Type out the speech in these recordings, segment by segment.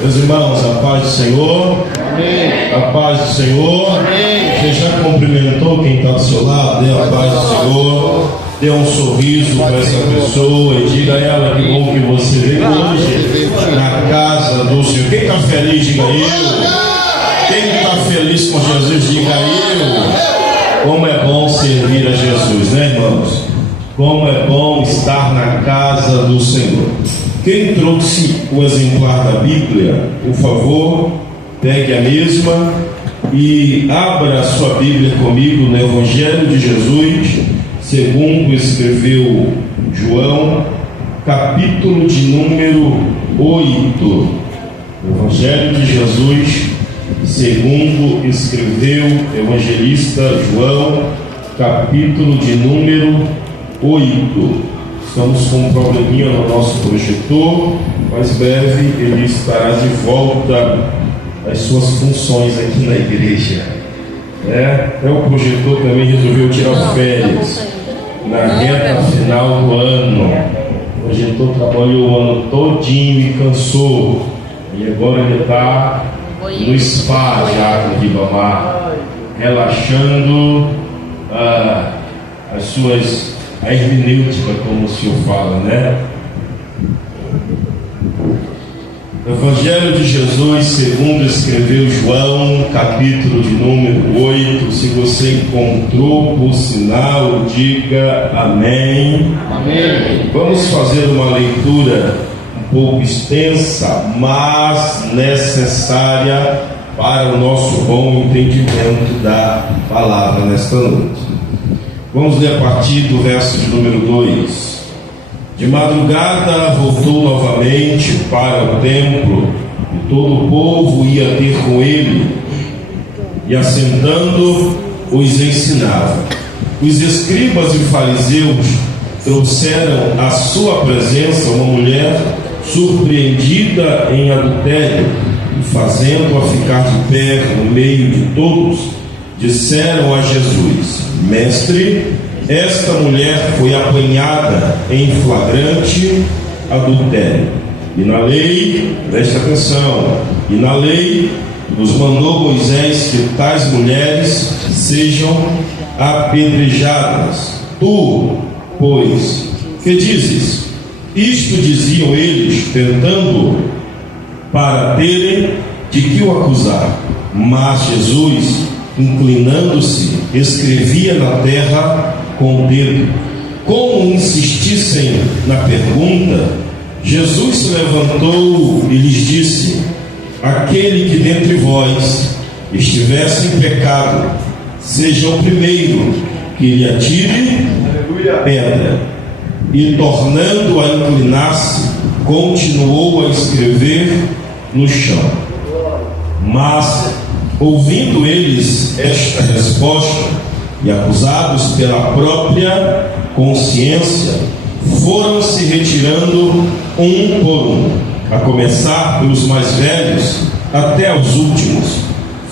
Meus irmãos, a paz do Senhor. Amém. A paz do Senhor. Amém. Você já cumprimentou quem está do seu lado? Dê a paz do Senhor. Dê um sorriso para essa pessoa e diga a ela que bom que você veio hoje na casa do Senhor. Quem está feliz, diga eu. Quem está feliz com Jesus, diga eu. Como é bom servir a Jesus, né, irmãos? Como é bom estar na casa do Senhor. Quem trouxe o exemplar da Bíblia, por favor, pegue a mesma e abra a sua Bíblia comigo no Evangelho de Jesus, segundo escreveu João, capítulo de número 8. Evangelho de Jesus, segundo escreveu evangelista João, capítulo de número 8. Estamos com um probleminha no nosso projetor, mas breve ele estará de volta às suas funções aqui na igreja. Até o projetor também resolveu tirar férias na reta final do ano. O projetor trabalhou o ano todinho e cansou. E agora ele está no spa já com Ribamar, relaxando as suas... a hermenêutica, como o senhor fala, né? Evangelho de Jesus, segundo escreveu João, capítulo de número 8. Se você encontrou, por sinal, diga amém. Amém. Vamos fazer uma leitura um pouco extensa, mas necessária para o nosso bom entendimento da palavra nesta noite. Vamos ler a partir do verso de número 2. De madrugada voltou novamente para o templo, e todo o povo ia ter com ele, e assentando os ensinava. Os escribas e fariseus trouxeram à sua presença uma mulher surpreendida em adultério, e fazendo-a ficar de pé no meio de todos, disseram a Jesus: Mestre, esta mulher foi apanhada em flagrante adultério. E na lei, presta atenção, e na lei nos mandou Moisés que tais mulheres sejam apedrejadas. Tu, pois, que dizes? Isto diziam eles, tentando para terem de que o acusar. Mas Jesus, inclinando-se, escrevia na terra com o dedo. Como insistissem na pergunta, Jesus se levantou e lhes disse: aquele que dentre vós estivesse em pecado, seja o primeiro que lhe atire pedra. E tornando a inclinar-se, continuou a escrever no chão. Mas ouvindo eles esta resposta, e acusados pela própria consciência, foram se retirando um por um, a começar pelos mais velhos até os últimos,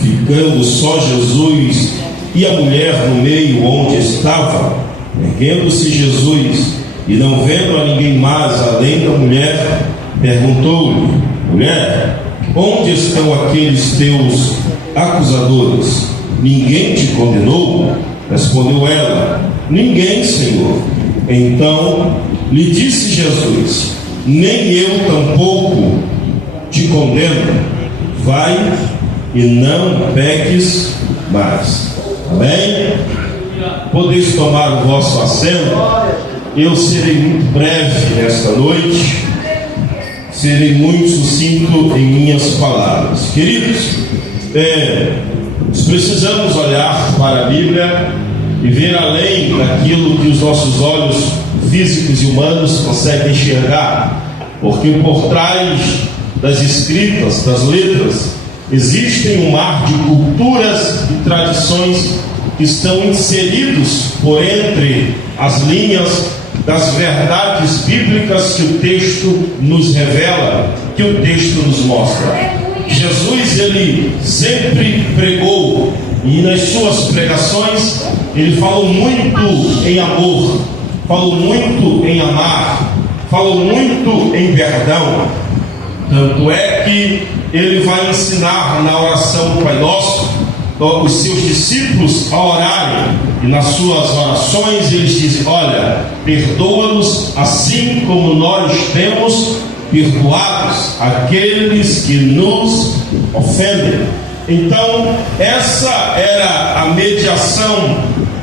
ficando só Jesus e a mulher no meio onde estava. Erguendo-se Jesus e não vendo a ninguém mais além da mulher, perguntou-lhe: mulher, onde estão aqueles teus acusadores? Ninguém te condenou? Respondeu ela: ninguém, Senhor. Então lhe disse Jesus: nem eu tampouco te condeno. Vai e não peques mais. Amém? Podeis tomar o vosso assento. Eu serei muito breve nesta noite, serei muito sucinto em minhas palavras. Queridos, nós precisamos olhar para a Bíblia e ver além daquilo que os nossos olhos físicos e humanos conseguem enxergar, porque por trás das escritas, das letras, existem um mar de culturas e tradições que estão inseridos por entre as linhas das verdades bíblicas que o texto nos revela, que o texto nos mostra. Jesus, ele sempre pregou, e nas suas pregações ele falou muito em amor, falou muito em amar, falou muito em perdão. Tanto é que ele vai ensinar na oração do Pai Nosso os seus discípulos a orarem, e nas suas orações eles dizem: olha, perdoa-nos assim como nós temos perdoados aqueles que nos ofendem. Então, essa era a mediação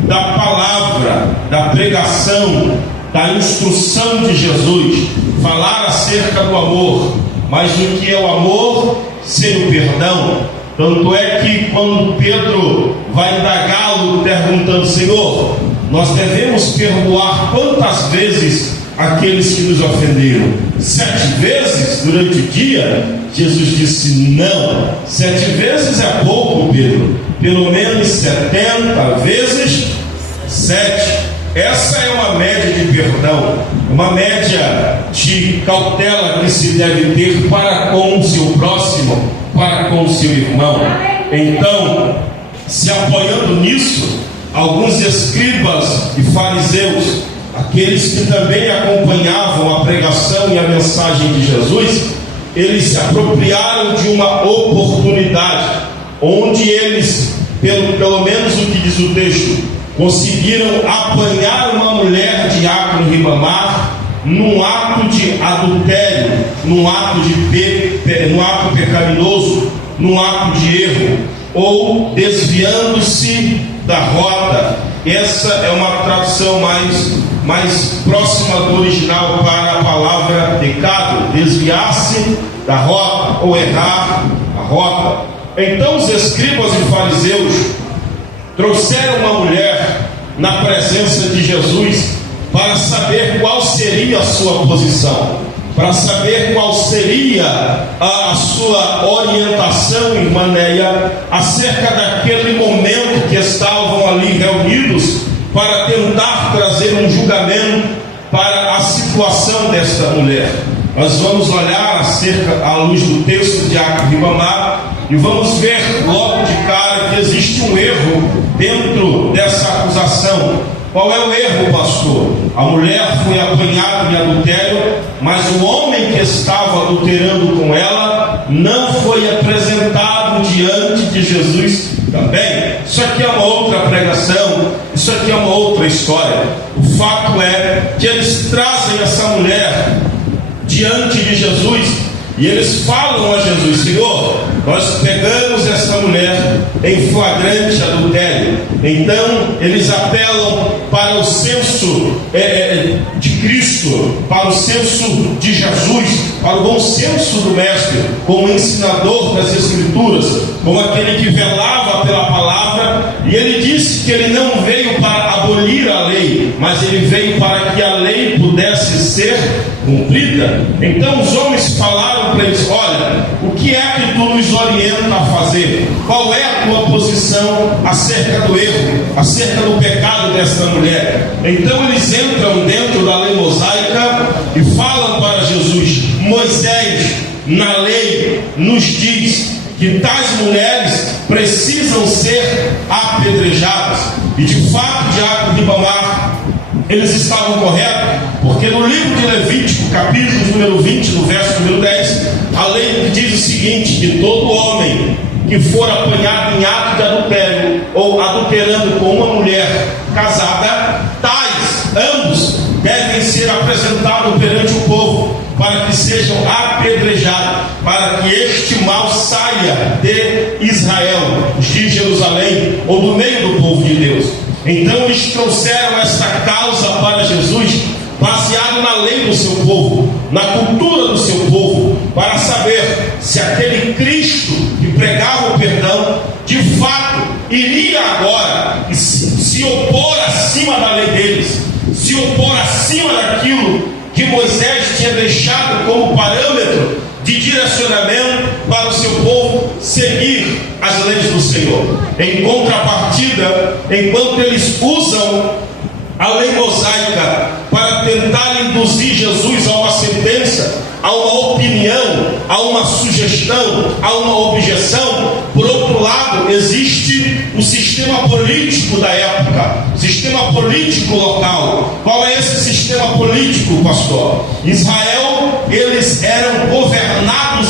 da palavra, da pregação, da instrução de Jesus, falar acerca do amor. Mas o que é o amor sem o perdão? Tanto é que quando Pedro vai indagá-lo perguntando: Senhor, nós devemos perdoar quantas vezes aqueles que nos ofenderam? 7 vezes durante o dia? Jesus disse: não, 7 vezes é pouco, Pedro, pelo menos 70 vezes 7. Essa é uma média de perdão, uma média de cautela que se deve ter para com o seu próximo, para com o seu irmão. Então, se apoiando nisso, alguns escribas e fariseus, aqueles que também acompanhavam a pregação e a mensagem de Jesus, eles se apropriaram de uma oportunidade, onde eles, pelo menos o que diz o texto, conseguiram apanhar uma mulher de Diácono Ribamar num ato de adultério, num ato pecaminoso, num ato de erro, ou desviando-se da rota. Essa é uma tradução mais próxima do original para a palavra pecado: desviar-se da rota ou errar a rota. Então os escribas e fariseus trouxeram uma mulher na presença de Jesus para saber qual seria a sua posição, para saber qual seria a sua orientação, irmã Neia, acerca daquele momento que estavam ali reunidos para tentar trazer um julgamento para a situação desta mulher. Nós vamos olhar à luz do texto de Diácono Ribamar e vamos ver logo de cara que existe um erro dentro dessa acusação. Qual é o erro, pastor? A mulher foi apanhada em adultério, mas o homem que estava adulterando com ela não foi apresentado diante de Jesus também. Isso aqui é uma outra pregação, isso aqui é uma outra história. O fato é que eles trazem essa mulher diante de Jesus e eles falam a Jesus: Senhor, nós pegamos essa mulher em flagrante adultério. Então eles apelam para o senso de Cristo, para o senso de Jesus, para o bom senso do Mestre, como ensinador das Escrituras, como aquele que velava pela palavra. E ele disse que ele não veio para abolir a lei, mas ele veio para que a lei pudesse ser cumprida. Então os homens falaram para eles: olha, o que é que tu nos orienta a fazer? Qual é a tua posição acerca do erro, acerca do pecado desta mulher? Então eles entram dentro da lei mosaica e falam para Jesus: Moisés, na lei, nos diz que tais mulheres precisam ser apedrejadas. E de fato, Diácono Ribamar, eles estavam corretos, porque no livro de Levítico, capítulo número 20, no verso número 10, a lei diz o seguinte: que todo homem que for apanhado em ato de adultério ou adulterando com uma mulher casada, ambos devem ser apresentados perante o povo, para que sejam apedrejados, para que este mal saia de Israel, de Jerusalém, ou do meio do povo de Deus. Então eles trouxeram esta causa para Jesus, baseado na lei do seu povo, na cultura do seu povo, para saber se aquele Cristo que pregava o perdão, de fato, iria agora se opor acima da lei deles, se opor acima daquilo que Moisés tinha deixado como parâmetro de direcionamento para o seu povo seguir as leis do Senhor. Em contrapartida, enquanto eles usam a lei mosaica para tentar induzir Jesus a uma sentença, a uma opinião, a uma sugestão, a uma objeção, por outro lado, existe o sistema político da época, sistema político local. Qual é esse sistema político, pastor? Israel, eles eram governados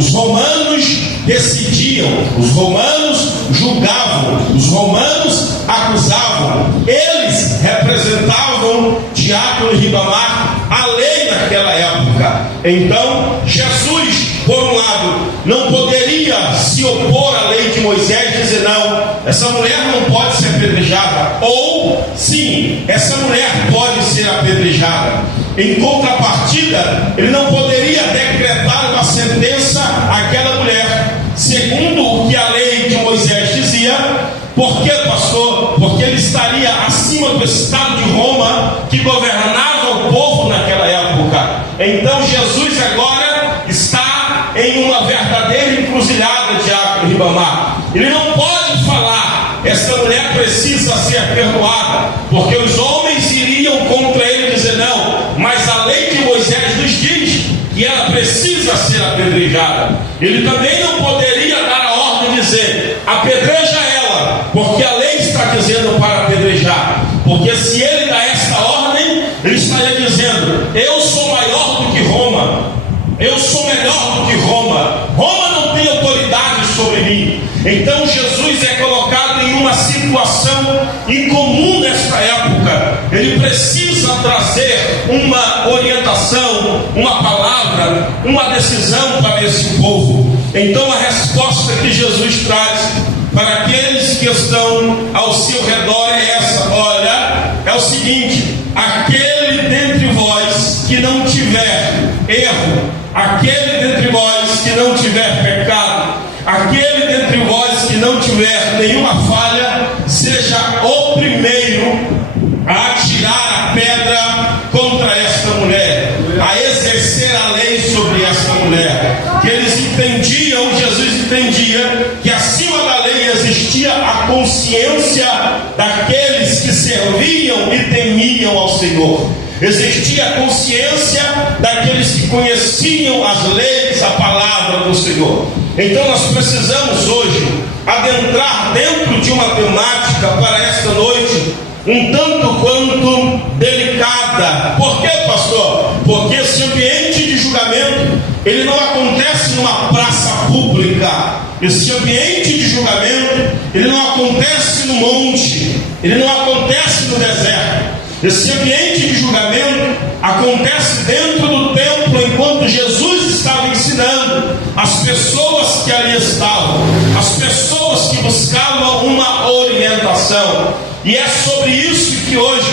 Os romanos decidiam, os romanos julgavam, os romanos acusavam. Eles representavam, Diácono e Ribamar, a lei naquela época. Então, Jesus, por um lado, não poderia se opor à lei de Moisés, dizer não, essa mulher não pode ser apedrejada, ou sim, essa mulher pode ser apedrejada. Em contrapartida, ele não poderia decretar uma sentença àquela mulher, segundo o que a lei de Moisés dizia. Por quê, pastor? Porque ele estaria acima do Estado de Roma, que governava o povo naquela época. Então Jesus agora está em uma verdadeira encruzilhada, Diácono Ribamar. Ele não pode falar, esta mulher precisa ser perdoada, porque os homens iriam contra ele dizer não, mas a lei de Moisés nos diz que ela precisa ser apedrejada. Ele também não poderia dar a ordem de dizer, apedreja ela, porque a lei está dizendo para apedrejar. Porque se ele dá esta ordem, ele estaria dizendo, eu sou maior do que Roma, eu sou melhor do que Roma, Roma não tem autoridade sobre mim. Então Jesus é colocado em uma situação incomum nesta época. Ele precisa trazer uma orientação, uma palavra, uma decisão para esse povo. Então a resposta que Jesus traz para aqueles que estão ao seu redor é essa: olha, é o seguinte, aquele dentre vós que não tiver erro, aquele dentre vós que não tiver pecado, aquele dentre vós que não tiver nenhuma falha, seja o primeiro a atirar a pedra contra esta mulher, a exercer a lei sobre esta mulher. Que eles entendiam, Jesus entendia que acima da lei existia a consciência daqueles que serviam e temiam ao Senhor. Existia a consciência daqueles que conheciam as leis, a palavra do Senhor. Então nós precisamos hoje adentrar dentro de uma temática para esta noite um tanto quanto delicada. Por quê, pastor? Porque esse ambiente de julgamento, ele não acontece numa praça pública. Esse ambiente de julgamento, ele não acontece no monte, ele não acontece no deserto. Esse ambiente de julgamento acontece dentro do templo, enquanto Jesus estava ensinando as pessoas que ali estavam, as pessoas que buscavam uma orientação. E é sobre isso que hoje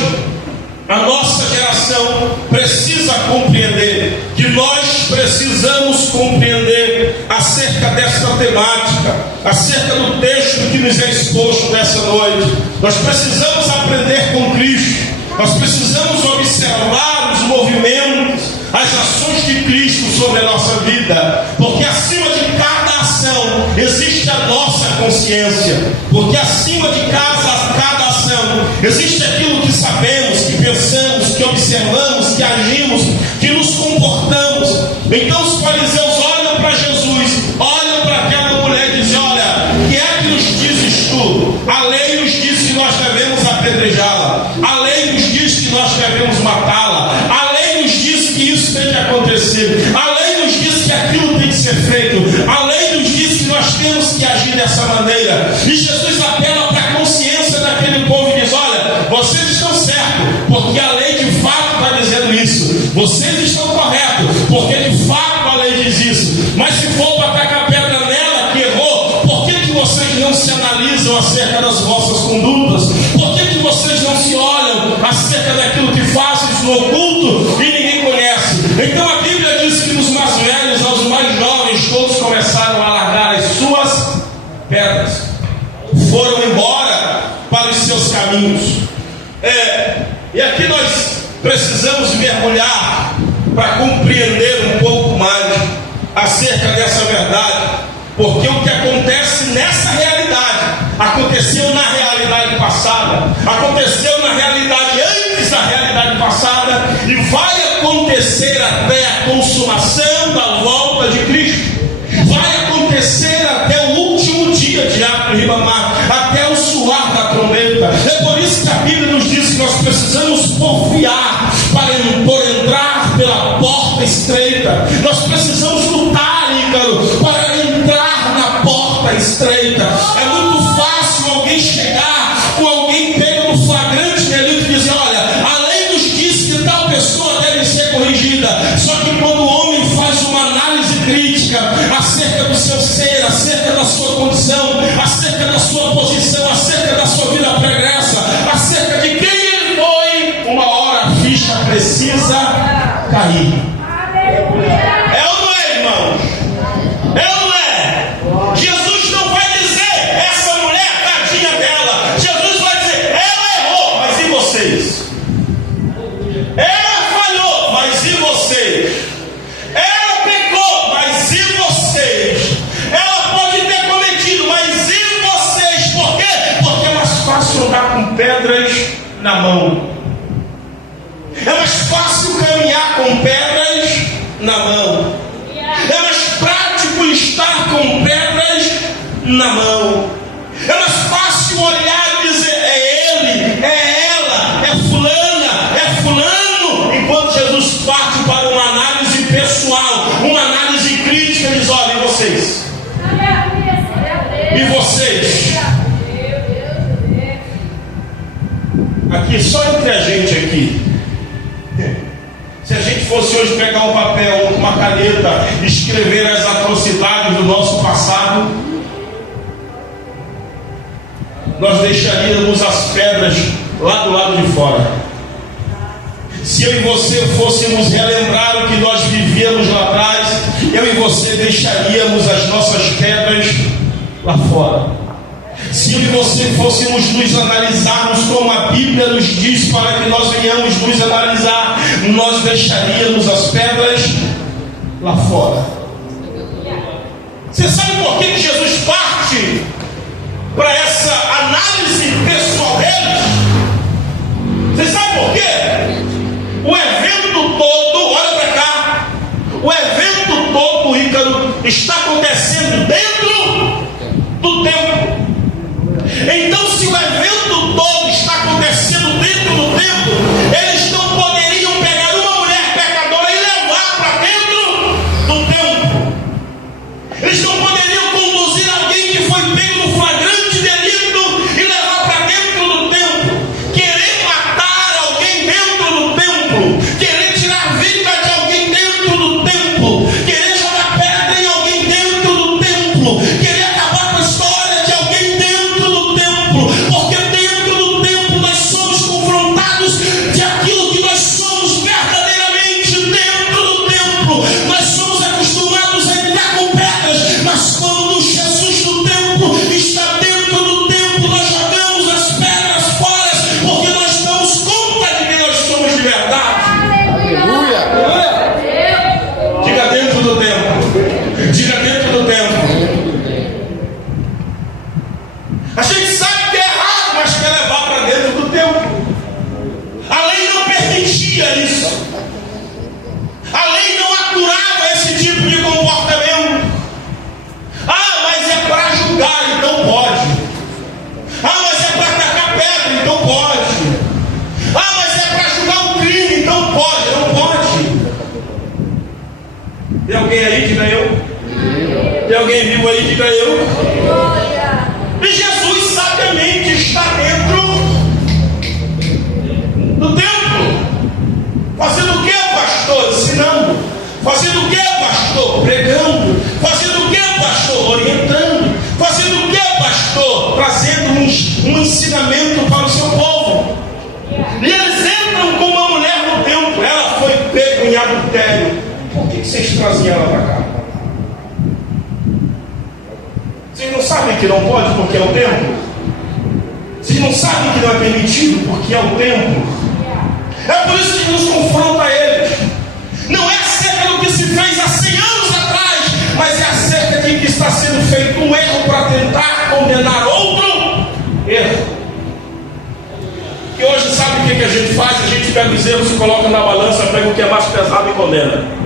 a nossa geração precisa compreender, que nós precisamos compreender acerca desta temática, acerca do texto que nos é exposto nessa noite. Nós precisamos aprender com Cristo. Nós precisamos observar os movimentos, as ações de Cristo sobre a nossa vida, porque acima de cada ação existe a nossa consciência, porque acima de cada ação existe aquilo que sabemos, que pensamos, que observamos, que agimos, que nos comportamos. Então os fariseus olham para Jesus, olham para aquela mulher e dizem, olha, o que é que nos dizes tu? A lei nos diz que nós devemos apedrejá-la, a lei nos diz que nós devemos matá-la, a lei nos diz que isso tem que acontecer, a lei nos diz que aquilo tem que ser feito, a lei nos diz que nós temos que agir dessa maneira. E Jesus apela para a consciência daquele povo e diz, olha, vocês estão certos, porque a lei de fato está dizendo isso, vocês estão corretos, porque de fato a lei diz isso, mas se for para tacar a pedra nela que errou, por que vocês não se analisam acerca das vossas condutas? Por que vocês não se olham acerca daquilo que fazem no oculto e ninguém conhece? Então a Bíblia diz que dos mais velhos aos mais jovens todos começaram a largar as suas pedras, foram embora para os seus caminhos. E aqui nós precisamos mergulhar para compreender um pouco mais acerca dessa verdade, porque o que acontece nessa realidade aconteceu na realidade passada, aconteceu na realidade antes da realidade passada e vai acontecer até a consumação da volta de Cristo, vai acontecer até o último dia, Diácono Ribamar, até o soar da trombeta. É por isso que a Bíblia nos diz que nós precisamos porfiar por entrar pela porta estreita. Nós precisamos lutar, Ícaro, crítica acerca do seu ser, acerca da sua condição, acerca da sua posição, acerca da sua vida pregressa, acerca de quem ele foi, uma hora a ficha precisa cair. É ou não é, irmãos? É ou não é? Jesus não vai dizer, essa mulher, tadinha dela. Jesus vai dizer, ela errou, mas e vocês? Ela falhou, mas e vocês? Ela pecou, mas e vocês? Ela pode ter cometido, mas e vocês? Por quê? Porque é mais fácil andar com pedras na mão. É mais fácil caminhar com pedras na mão. É mais prático estar com pedras na mão. É mais fácil olhar e dizer, é ele, é ela, é fulana, é fulano. Enquanto Jesus parte para uma análise pessoal, uma análise crítica, ele diz, olha, e vocês? E vocês? Aqui, só entre a gente aqui. Se a gente fosse hoje pegar um papel, uma caneta, escrever as atrocidades do nosso passado, nós deixaríamos as pedras lá do lado de fora. Se eu e você fôssemos relembrar o que nós vivíamos lá atrás, eu e você deixaríamos as nossas pedras lá fora. Se eu e você fôssemos nos analisarmos como a Bíblia nos diz para que nós venhamos nos analisar, nós deixaríamos as pedras lá fora. Você sabe por que Jesus parte para essa análise pessoal dele? Você sabe por quê? O evento todo, olha para cá, o evento todo, Ícaro, está acontecendo dentro do templo. Então, se o evento todo está acontecendo dentro do templo, eles não poderiam pegar uma mulher pecadora e levar para dentro do templo. Eles não poderiam conduzir alguém que foi pego no flagrante delito e levar para dentro do templo. Querer matar alguém dentro do templo, querer tirar a vida de alguém dentro do templo, querer jogar pedra em alguém dentro do templo, querer acabar com a história de alguém dentro do templo, porque dentro do templo nós somos confrontados de aquilo que nós somos verdadeiramente dentro do templo. Nós somos acostumados a entrar com pedras, mas quando Jesus do templo está dentro do templo, nós jogamos as pedras fora, porque nós damos conta de quem nós somos de verdade. Diga dentro do templo. Diga dentro do templo. A gente sabe que é errado, mas quer levar para dentro do templo. A lei não permitia isso. A lei não aturava esse tipo de comportamento. Ah, mas é para julgar, então pode. Ah, mas é para tacar pedra, então pode. Ah, mas é para julgar um crime, então pode. Não pode. Tem alguém aí? Diga eu. Tem alguém vivo aí? Diga eu. E Jesus sabiamente está dentro do templo. Fazendo o que, pastor? Ensinando. Fazendo o que, pastor? Pregando. Fazendo o que, pastor? Orientando. Fazendo o que, pastor? Trazendo um ensinamento para o seu povo. E eles entram com uma mulher no templo. Ela foi pega em adultério. Por que vocês trazem ela para cá? Vocês não sabem que não pode porque é o templo? Vocês não sabem que não é permitido porque é o templo? É por isso que nos confronta eles. Não é acerca do que se fez há 100 anos atrás, mas é acerca de que está sendo feito um erro para tentar condenar outro erro. E hoje sabe o que a gente faz? A gente pega os erros e coloca na balança, pega o que é mais pesado e condena.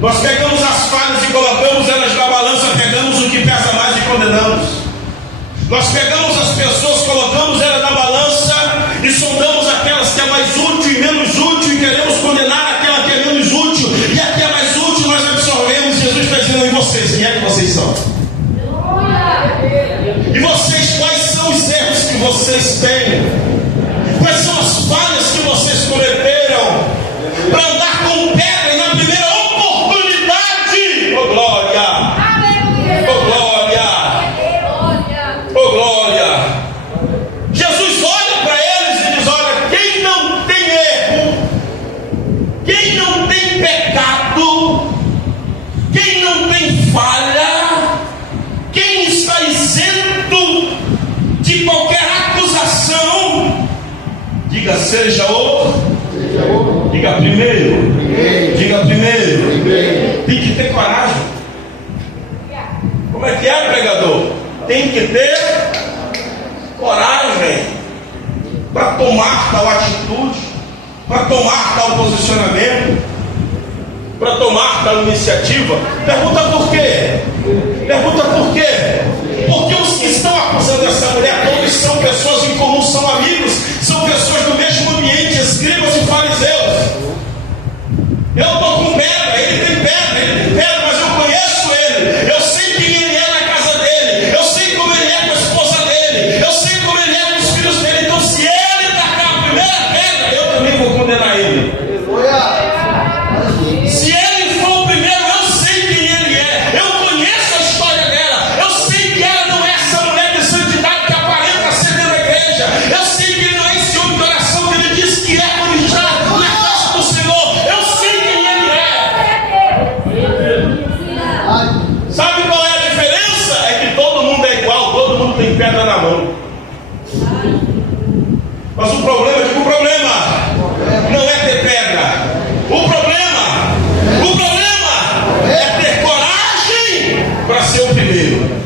Nós pegamos as falhas e colocamos elas na balança, pegamos o que pesa mais e condenamos. Nós pegamos as pessoas, colocamos elas na balança e sondamos aquelas que é mais útil e menos útil, e queremos condenar aquela que é menos útil, e a que é mais útil nós absorvemos. Jesus está dizendo, e vocês, quem é que vocês são? E vocês, quais são os erros que vocês têm? Quais são as falhas que vocês cometeram? Para andar com pedra e na primeira oportunidade quem não tem falha, quem está isento de qualquer acusação, diga seja o. Diga primeiro. Diga primeiro. Tem que ter coragem. Como é que é, pregador? Tem que ter coragem para tomar tal atitude, para tomar tal posicionamento, para tomar tal iniciativa. Pergunta por quê? Pergunta por quê? Porque os que estão acusando essa mulher todos são pessoas em comum, são amigos, são pessoas do mesmo ambiente, escribas e fariseus. Eu estou com pedra, ele tem pedra, mas eu conheço ele. Eu sei quem ele é na casa dele. Eu sei como ele é com a esposa dele. Eu sei como ele é com os filhos dele. Então, se ele tacar a primeira pedra, eu também vou condenar ele. Se ele for o primeiro, eu sei quem ele é. Eu conheço a história dela. Eu sei que ela não é essa mulher de santidade que aparenta ser dentro da igreja. Eu sei que ele não é esse homem de oração que ele diz que é quando está na casa do Senhor. Eu sei quem ele é. Sabe qual é a diferença? É que todo mundo é igual, todo mundo tem pedra na mão. Mas o problema, digo o problema, não é ter pedra. O problema é ter coragem para ser o primeiro.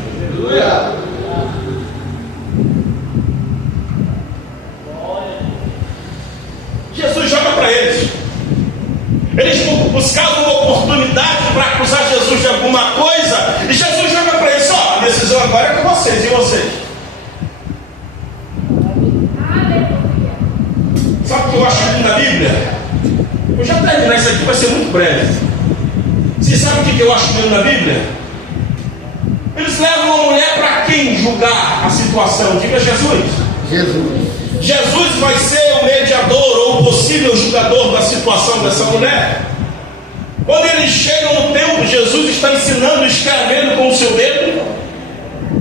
Jesus joga para eles. Eles buscavam uma oportunidade para acusar Jesus de alguma coisa, e Jesus joga para eles: ó, a decisão agora é com vocês, e vocês? Sabe o que eu acho lindo na Bíblia? Eu já terminar isso aqui, vai ser muito breve. Vocês sabem o que eu acho lindo na Bíblia? Eles levam uma mulher para quem julgar a situação? Diga Jesus. Jesus vai ser o mediador ou o possível julgador da situação dessa mulher. Quando eles chegam no templo, Jesus está ensinando, escrevendo com o seu dedo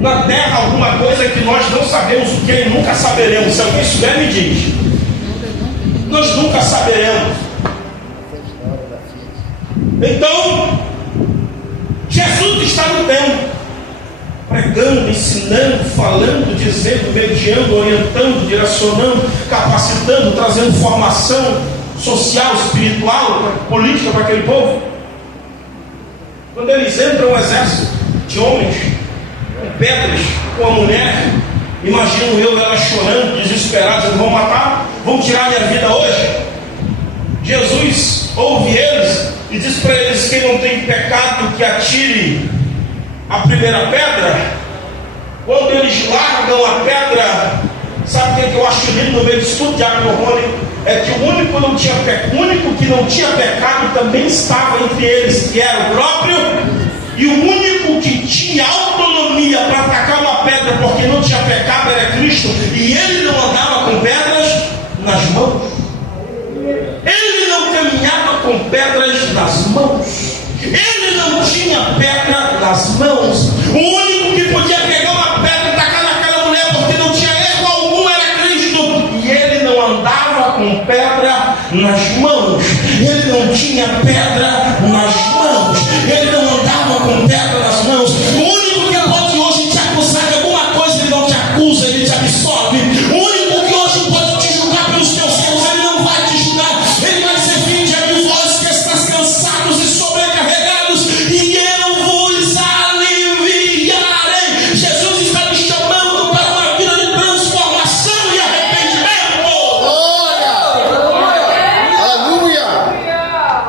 na terra alguma coisa que nós não sabemos o que e nunca saberemos. Se alguém souber, me diz. Nós nunca saberemos. Então, Jesus está no templo, pregando, ensinando, falando, dizendo, mediando, orientando, direcionando, capacitando, trazendo formação social, espiritual, política para aquele povo. Quando eles entram, um exército de homens com pedras, com a mulher, imagino eu, ela chorando, desesperada, vão matar, vão tirar minha vida hoje. Jesus ouve eles e diz para eles: quem não tem pecado, que atire a primeira pedra. Quando eles largam a pedra, sabe o que eu acho lindo no meio disso tudo, Diácono Rony? É que o único que não tinha pecado também estava entre eles, que era o próprio, e o único que tinha autonomia para atacar uma pedra porque não tinha pecado era Cristo, e ele não andava com pedras nas mãos. Ele não caminhava com pedras nas mãos. Ele não tinha pedra nas mãos. O único que podia pegar uma pedra e tacar naquela mulher porque não tinha erro algum era Cristo. E ele não andava com pedra nas mãos. Ele não tinha pedra nas mãos. Ele não andava com pedra nas mãos. O único que pode hoje te acusar de alguma coisa, ele não te acusa, ele te absolve. O único que hoje pode te julgar pelos teus erros, ele não vai te julgar. Ele vai ser vinde a mim, vós que estáis cansados e sobrecarregados, e eu vos aliviarei. Jesus está me chamando para uma vida de transformação e arrependimento. Aleluia!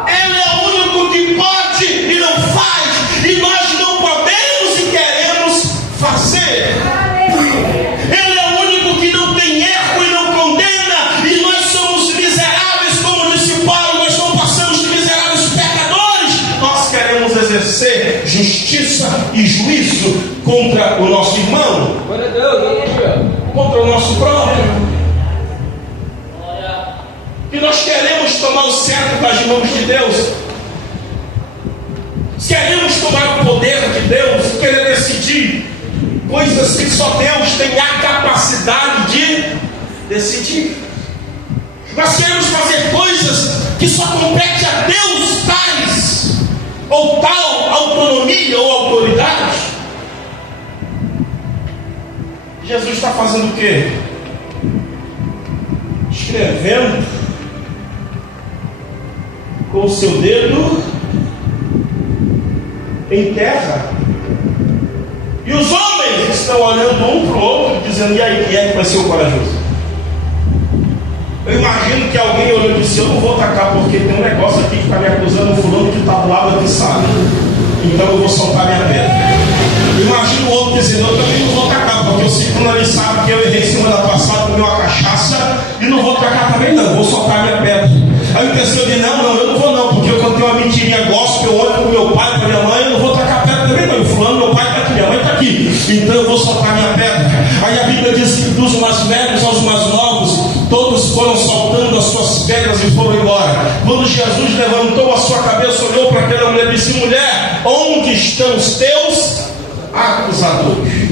Ele é o único que pode e não faz, e nós não podemos e queremos fazer. Ele é o único que não tem erro e não condena, e nós somos miseráveis, como disse Paulo, nós não passamos de miseráveis pecadores. Nós queremos exercer justiça e juízo contra o nosso irmão, contra o nosso próprio. E nós queremos tomar o certo das mãos de Deus. Queremos tomar o poder de Deus, querer decidir coisas que só Deus tem a capacidade de decidir. Nós queremos fazer coisas que só compete a Deus tais. ou tal autonomia ou autoridade. Jesus está fazendo o quê? Escrevendo com o seu dedo em terra. E os homens estão olhando um para o outro, dizendo: e aí, quem é que vai ser o corajoso? Eu imagino que alguém olhou e disse: eu não vou atacar porque tem um negócio aqui que está me acusando, um fulano que está do lado aqui, sabe? Então eu vou soltar minha pedra. Imagina o outro dizendo: eu também não vou atacar, porque o ciclone ali sabe que eu errei semana passada, comi uma cachaça e não vou atacar também não, vou soltar minha pedra. Aí o terceiro diz: não, eu não vou não, porque eu contei uma mentirinha gospel ontem com meu pai, com minha mãe, eu não vou atacar pedra também não. E fulano, meu pai está aqui, minha mãe está aqui, então eu vou soltar minha pedra. Aí a Bíblia diz que dos mais velhos aos mais novos, todos foram soltando as suas pedras e foram embora. Quando Jesus levantou a sua cabeça, olhou para aquela mulher e disse: mulher, onde estão os teus acusadores?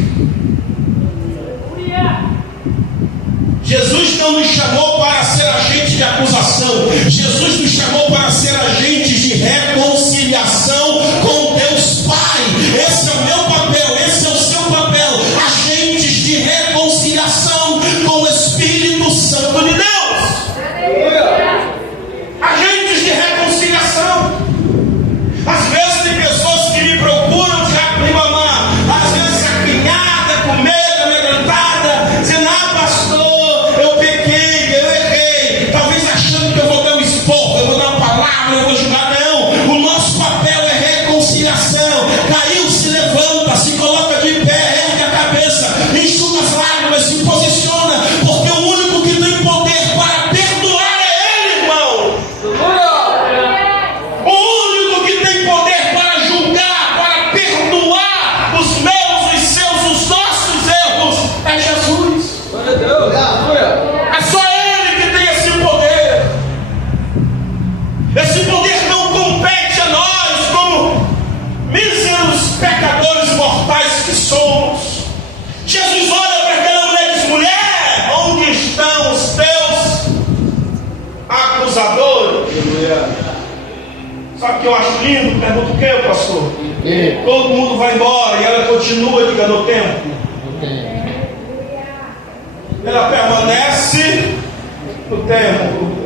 Jesus não nos chamou para ser agentes de acusação. Jesus nos chamou para ser agentes de reconciliação com Deus Pai. Esse é o meu papel, esse é o seu papel. Agentes de reconciliação com o Espírito Santo de Deus. Agentes de reconciliação. Às vezes tem pessoas que me procuram, às vezes acanhada, com medo, amedrontada, dizendo: pastor, eu pequei, eu errei, talvez achando que eu vou dar um esporro, eu vou dar uma palavra, eu vou julgar. Não, o nosso papel é reconciliação. Caiu, se levanta, se coloca de pé, ergue a cabeça, enxuga as lágrimas, se posiciona, porque o único que tem poder para perdoar é Ele, irmão. O único que tem poder para julgar, para perdoar os meus, os seus, os nossos erros é Jesus. É só Ele que tem esse poder. Esse poder não compete a nós, como míseros pecadores mortais que somos. Jesus olha para aquela mulher e diz: mulher, onde estão os teus acusadores? Sabe o que eu acho lindo? Pergunta o que, pastor? Todo mundo vai embora e ela continua, diga, no templo. Ela permanece no templo,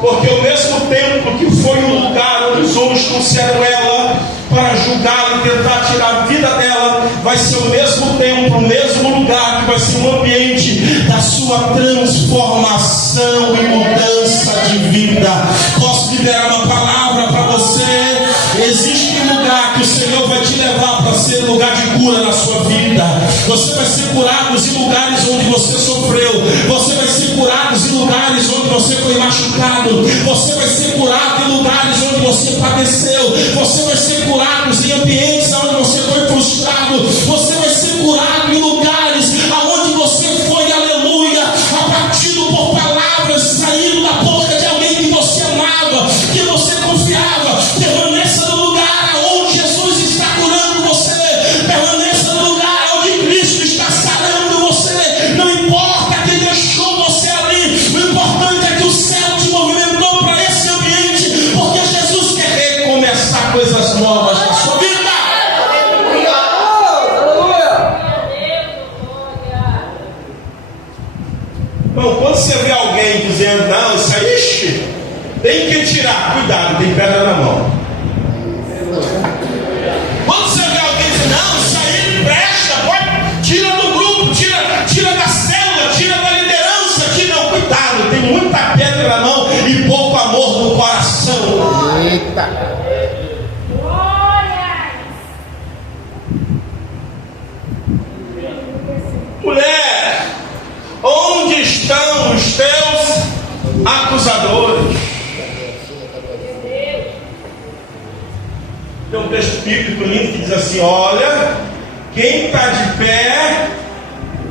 porque o mesmo templo que foi o lugar onde os homens trouxeram ela para julgá-la e tentar tirar a vida dela, vai ser o mesmo templo, o mesmo lugar que vai ser o ambiente da sua transformação e mudança de vida. Posso liberar uma palavra para você? Existe um lugar que o Senhor vai te levar para ser lugar de cura na sua vida. Você vai ser curado em lugares onde você sofreu. Você vai ser curado em lugares onde você foi machucado. Você vai ser curado em lugares onde você padeceu. Você vai ser curado em ambientes onde você foi frustrado. Você vai ser curado em lugares onde você foi, aleluia, abatido por palavras saindo da boca de alguém que você amava, que você confiava. Permaneça no lugar onde Jesus está curando você. Permaneça no lugar onde Cristo está sarando você. Não importa quem deixou você ali, o importante é que o céu te movimentou para esse ambiente, porque Jesus quer recomeçar coisas novas na sua vida. Então, quando você vê alguém dizendo: não, isso aí, ixi, tem que tirar, cuidado, tem pedra na mão. Quando você vê alguém dizendo: não, isso aí não presta, pode, tira do grupo, tira da célula, tira da liderança, não, cuidado, tem muita pedra na mão e pouco amor no coração. Eita! Mulher, onde estão os teus acusadores? Tem um texto bíblico lindo que diz assim: olha, quem está de pé,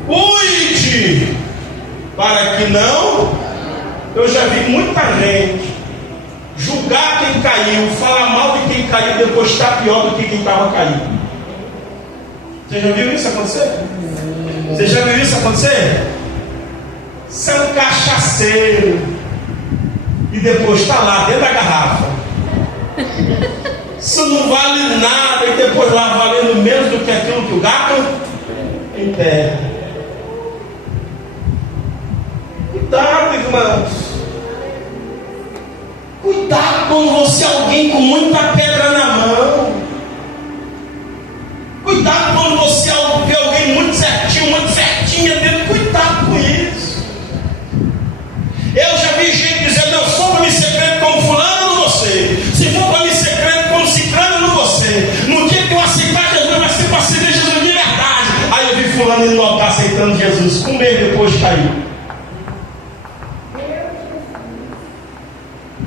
cuide, para que não. Eu já vi muita gente julgar quem caiu, falar mal de quem caiu, depois está pior do que quem estava caído. Você já viu isso acontecer? Você já viu isso acontecer? Você é um cachaceiro e depois está lá dentro da garrafa. Isso não vale nada, e depois lá valendo menos do que aquilo que o gato enterra. Cuidado, irmãos. Cuidado quando você é alguém com muita pedra na mão. Cuidado quando você vê alguém muito certinha dentro. Cuidado com isso. Eu já vi gente dizendo: eu sou para me ser crente como fulano, não você. Se for para me ser crente como ciclano, não você. No dia que eu aceitar Jesus, vai ser para aceitar Jesus de verdade. Aí eu vi fulano indo no altar aceitando Jesus. Um mês depois caiu.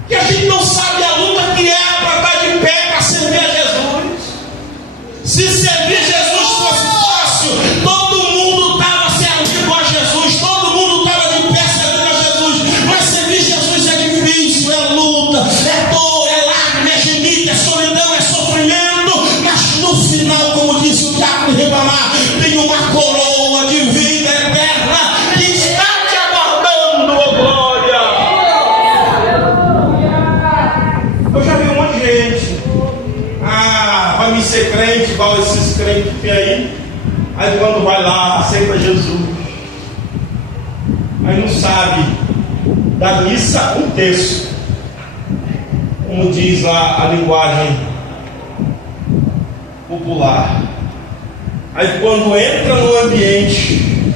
Que a gente não sabe a luta que é para estar de pé, para servir a Jesus. Se servir Jesus fosse fácil, todo mundo estava servindo a Jesus, todo mundo estava de pé servindo a Jesus. Mas servir Jesus é difícil, é luta, é dor, é lágrima, é gemido, é solidão, é sofrimento. Mas no final, como disse o Tiago de Ribamar, tem uma coroa de vida eterna que está te aguardando, ó glória. Eu já vi um monte de gente: vai me ser crente, igual esses crentes que tem aí. Aí quando vai lá, aceita Jesus. Aí não sabe da missa um terço, como diz lá a linguagem popular. Aí quando entra no ambiente,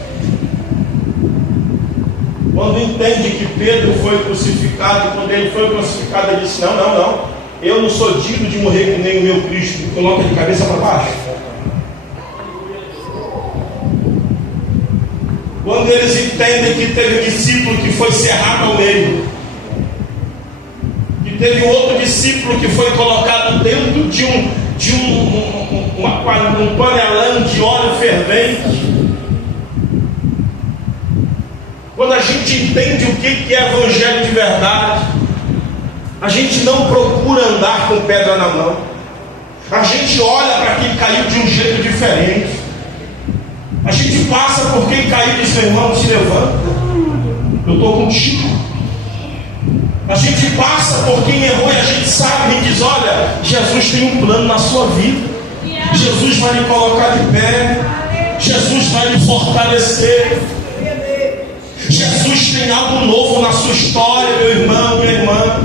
quando entende que Pedro foi crucificado, quando ele foi crucificado, ele disse: não, eu não sou digno de morrer que nem o meu Cristo. Me coloca de cabeça para baixo. Quando eles entendem que teve um discípulo que foi cerrado ao meio, que teve outro discípulo que foi colocado dentro de um panelão de óleo fervente, quando a gente entende o que é evangelho de verdade, a gente não procura andar com pedra na mão. A gente olha para quem caiu de um jeito diferente. A gente passa por quem caiu e diz: meu irmão, se levanta, eu estou contigo. A gente passa por quem errou e a gente sabe e diz: olha, Jesus tem um plano na sua vida. Jesus vai lhe colocar de pé. Jesus vai lhe fortalecer. Jesus tem algo novo na sua história, meu irmão, minha irmã.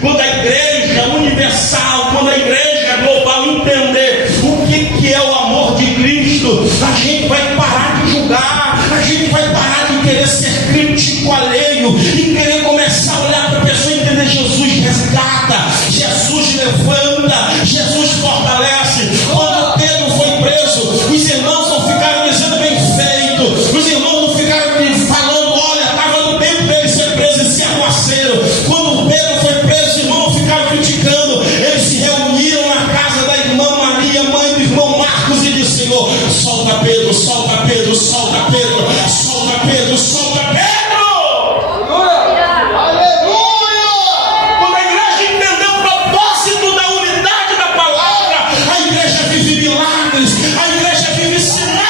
Quando a igreja universal, quando a igreja global entender o que é o amor de Cristo, a gente vai parar de julgar, a gente vai parar de querer ser crítico alheio e querer começar a olhar para a pessoa e entender: Jesus resgata, Jesus levanta, Jesus fortalece. Quando Pedro foi preso, os irmãos não ficaram dizendo bem feito, os irmãos não ficaram falando: olha, estava no tempo dele ser preso e ser aguaceiro. Quando Pedro foi preso, os irmãos ficaram criticando. Eles se reuniram na casa da irmã Maria, mãe do irmão Marcos, e disse: Senhor, solta Pedro, solta Pedro, solta Pedro, solta Pedro, solta Pedro. Aleluia! Quando a igreja entendeu o propósito da unidade da palavra, a igreja vive milagres, a igreja vive sinais.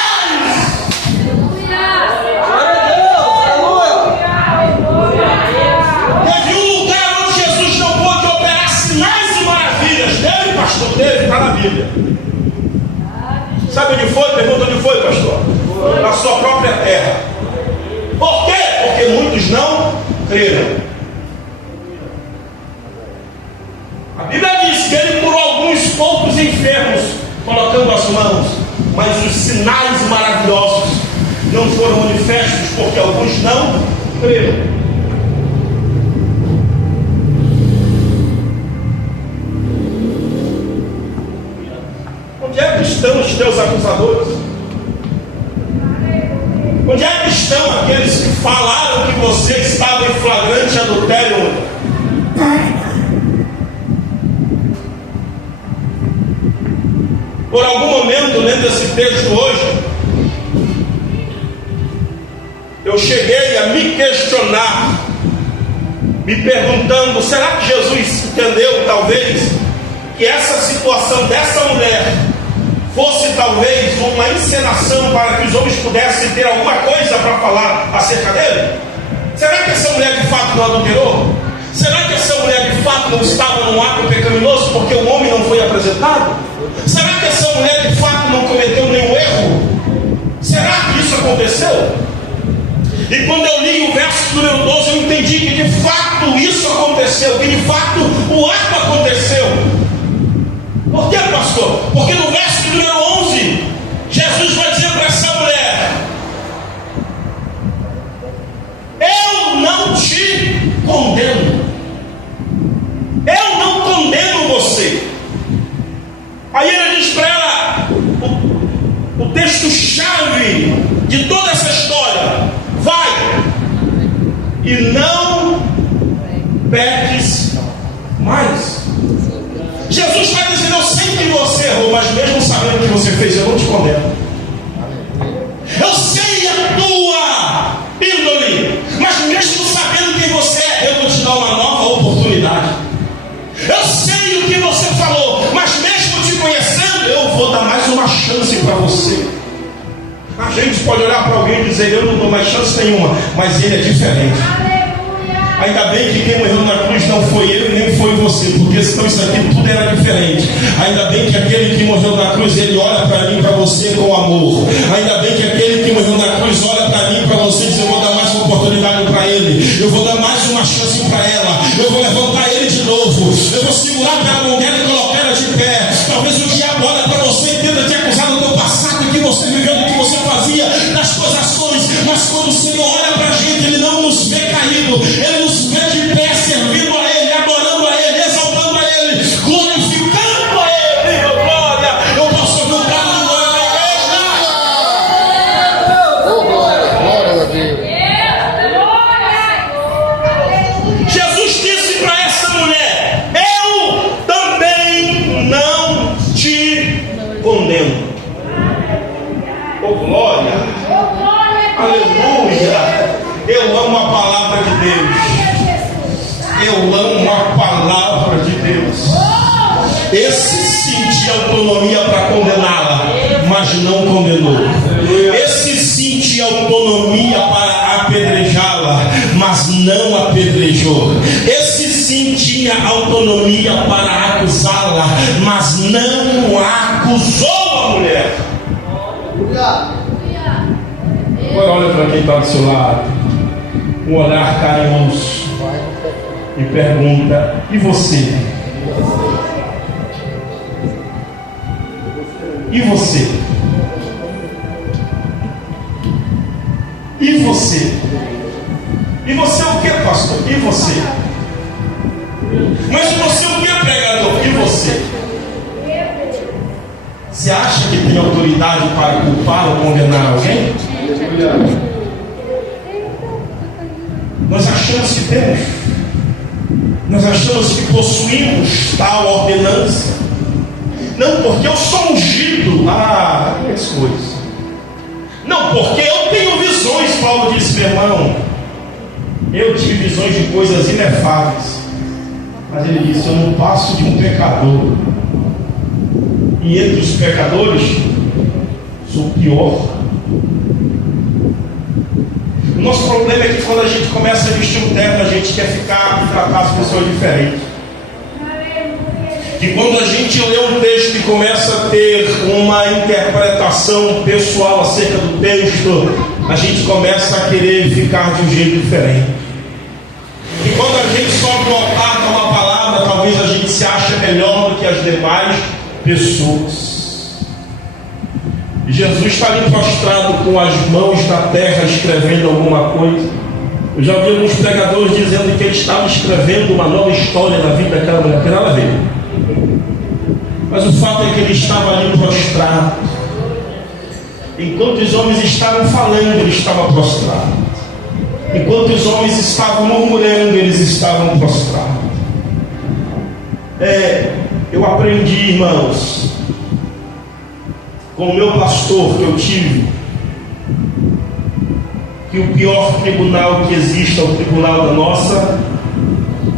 Teve um lugar onde Jesus não pôde operar sinais e maravilhas. Teve, pastor? Teve, está na Bíblia. Sabe onde foi? Pergunta: onde foi, pastor? Na sua própria terra. Por quê? Porque muitos não creram. A Bíblia diz que ele curou alguns poucos enfermos, colocando as mãos, mas os sinais maravilhosos não foram manifestos porque alguns não creram. Onde é que estão os teus acusadores? Onde é que estão aqueles que falaram que você estava em flagrante adultério? Por algum momento, lendo esse texto hoje, eu cheguei a me questionar, me perguntando: será que Jesus entendeu, talvez, que essa situação dessa mulher fosse talvez uma encenação para que os homens pudessem ter alguma coisa para falar acerca dele? Será que essa mulher de fato não adulterou? Será que essa mulher de fato não estava num ato pecaminoso porque o homem não foi apresentado? Será que essa mulher de fato não cometeu nenhum erro? Será que isso aconteceu? E quando eu li o verso número 12, eu entendi que de fato isso aconteceu, que de fato o ato aconteceu. Por quê, pastor? Porque no verso número 11, Jesus vai dizer para essa mulher: eu não te condeno, eu não condeno você. Aí ele diz para ela o texto-chave de toda essa história: vai e não peques mais. Jesus está dizendo: eu sei que você errou, mas mesmo sabendo o que você fez, eu não te condeno. Eu sei a tua índole, mas mesmo sabendo quem você é, eu vou te dar uma nova oportunidade. Eu sei o que você falou, mas mesmo te conhecendo, eu vou dar mais uma chance para você. A gente pode olhar para alguém e dizer: eu não dou mais chance nenhuma, mas ele é diferente. Ainda bem que quem morreu na cruz não foi eu e nem foi você, porque senão isso aqui tudo era diferente. Ainda bem que aquele que morreu na cruz, ele olha para mim e para você com amor. Ainda bem que aquele que morreu na cruz olha para mim e para você e diz: eu vou dar mais uma oportunidade para ele, eu vou dar mais uma chance para ela, eu vou levantar ele de novo, eu vou segurar pela mão dela e colocar ela de pé. Talvez o diabo olhe para você e tenta te acusar do teu passado, do que você viveu, do que você fazia, das suas ações, mas quando o Senhor olha para a gente, ele não nos vê caído, ele nos vê de pé, servindo a ele, adorando a ele, exaltando a ele, glorificando a ele. Oh, glória! Eu posso ouvir um grado de glória na igreja. Oh, glória a Deus. Jesus disse para essa mulher: eu também não te condeno. Oh, glória! Aleluia! Eu amo a palavra de Deus. Eu amo a palavra de Deus. Esse sentia autonomia para condená-la, mas não condenou. Esse sentia autonomia para apedrejá-la, mas não apedrejou. Esse sentia autonomia para acusá-la, mas não acusou a mulher. Agora olha para quem está do seu lado, um olhar carinhoso, e pergunta: e você? E você? E você? E você o que, pastor? E você? Mas você o que, pregador? E você? Você acha que tem autoridade para culpar ou condenar alguém? Nós achamos que temos. Nós achamos que possuímos tal ordenança. Não, porque eu sou ungido. As coisas. Não, porque eu tenho visões. Paulo disse: meu irmão, eu tive visões de coisas inefáveis. Mas ele disse: eu não passo de um pecador. E entre os pecadores, sou o pior. O nosso problema é que quando a gente começa a vestir um terno, a gente quer ficar e tratar as pessoas diferentes. E quando a gente lê um texto e começa a ter uma interpretação pessoal acerca do texto, a gente começa a querer ficar de um jeito diferente. E quando a gente sobe no altar com uma palavra, talvez a gente se ache melhor do que as demais pessoas. Jesus está ali prostrado com as mãos na terra escrevendo alguma coisa. Eu já vi alguns pregadores dizendo que ele estava escrevendo uma nova história na vida daquela mulher. Não tem nada a ver. Mas o fato é que ele estava ali prostrado. Enquanto os homens estavam falando, ele estava prostrado. Enquanto os homens estavam murmurando, eles estavam prostrados. Eu aprendi, irmãos, com o meu pastor que eu tive, que o pior tribunal que existe é o tribunal da nossa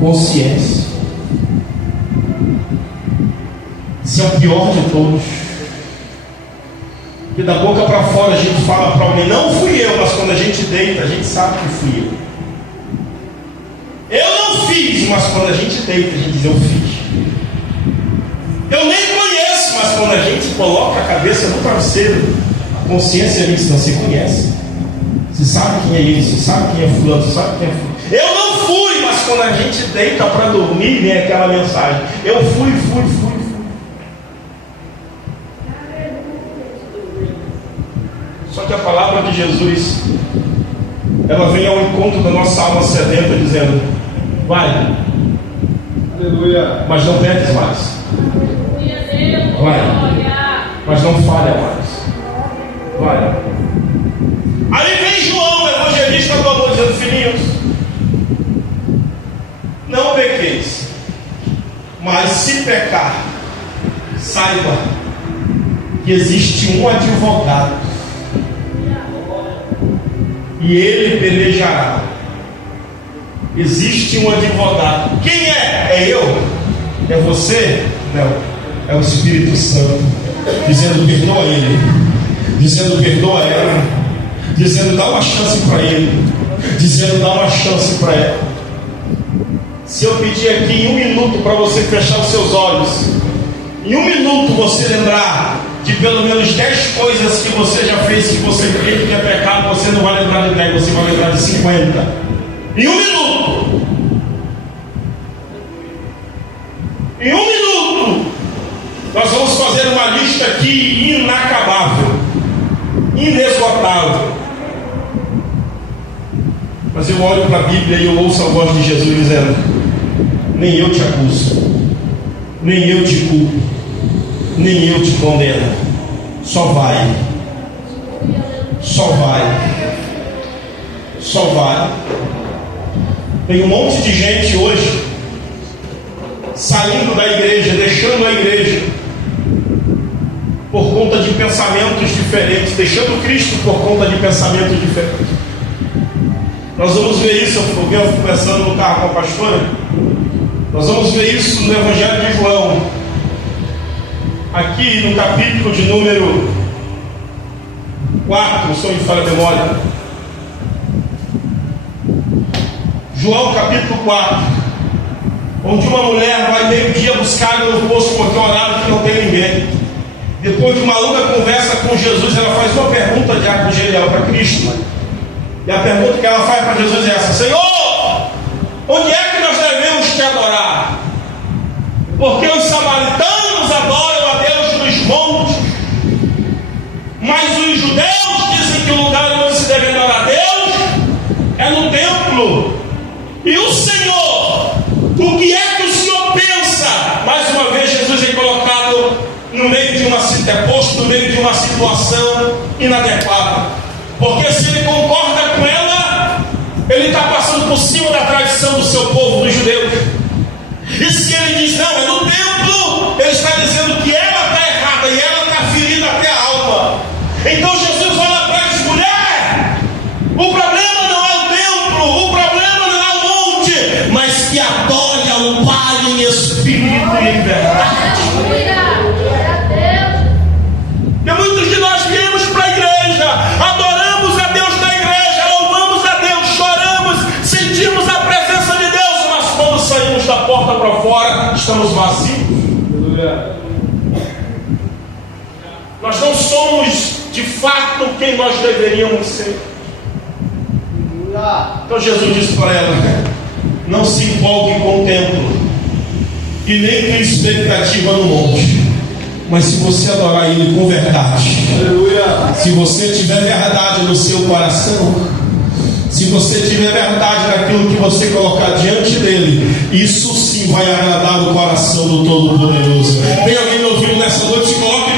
consciência. Esse é o pior de todos. Porque da boca para fora a gente fala para alguém: não fui eu, mas quando a gente deita, a gente sabe que fui eu. Eu não fiz, mas quando a gente deita, a gente diz: eu fiz. Eu nem conheço, mas quando a gente coloca a cabeça no travesseiro, a consciência diz: você conhece. Você sabe quem é isso, você sabe quem é fulano, você sabe quem é fulano. Eu não fui, mas quando a gente deita para dormir, vem aquela mensagem: eu fui. Só que a palavra de Jesus, ela vem ao encontro da nossa alma sedenta, dizendo: vai, aleluia, mas não peques mais. Vai, mas não falha mais. Vai. Aí vem João, o evangelista do amor, dizendo: filhinhos, não pequeis, mas se pecar, saiba que existe um advogado e ele pelejará. Existe um advogado. Quem é? É eu? É você? Não, é o Espírito Santo, dizendo: perdoa ele, dizendo: perdoa ela, dizendo: dá uma chance para ele, dizendo: dá uma chance para ela. Se eu pedir aqui em 1 minuto para você fechar os seus olhos, em 1 minuto você lembrar de pelo menos 10 coisas que você já fez, que você crê que é pecado, você não vai lembrar de 10, você vai lembrar de 50. Em 1 minuto. Em 1 minuto, nós vamos fazer uma lista aqui inacabável, inesgotável. Mas eu olho para a Bíblia e eu ouço a voz de Jesus dizendo: nem eu te acuso, nem eu te culpo, nem eu te condeno. Só vai. Só vai. Só vai. Tem um monte de gente hoje saindo da igreja, deixando a igreja por conta de pensamentos diferentes, deixando Cristo por conta de pensamentos diferentes. Nós vamos ver isso. Eu venho conversando no carro com a pastora. Nós vamos ver isso no Evangelho de João, aqui no capítulo de número 4, se não me falha a memória. João capítulo 4, onde uma mulher vai meio-dia buscar água no poço porque é horário que não tem ninguém. Depois de uma longa conversa com Jesus, ela faz uma pergunta de água genial para Cristo. E a pergunta que ela faz para Jesus é essa: Senhor, onde é que nós devemos te adorar? Porque os samaritanos adoram a Deus nos montes, mas os judeus dizem que o lugar onde se deve adorar a Deus é no templo. E o Senhor, o que é que o Senhor pensa? Mais uma vez Jesus é colocado no meio de uma posto no meio de uma situação inadequada, porque se ele concorda com ela, ele está passando por cima da tradição do seu povo, dos judeus. E se ele diz: não, é no templo, ele está dizendo que ela está errada e ela está ferida até a alma. Então Jesus olha para ela e diz: mulher, o problema não é o templo, o problema não é o monte, mas que adore ao Pai em espírito e em verdade. E muitos de nós viemos para a igreja, adoramos a Deus na igreja, louvamos a Deus, choramos, sentimos a presença de Deus, mas quando saímos da porta para fora, estamos vazios. Nós não somos de fato quem nós deveríamos ser. Então Jesus disse para ela: não se empolgue com o templo e nem com expectativa no monte, mas se você adorar Ele com verdade, se você tiver verdade no seu coração, se você tiver verdade naquilo que você colocar diante dele, isso sim vai agradar o coração do Todo-Poderoso. Tem alguém me ouvindo nessa noite? Se coloque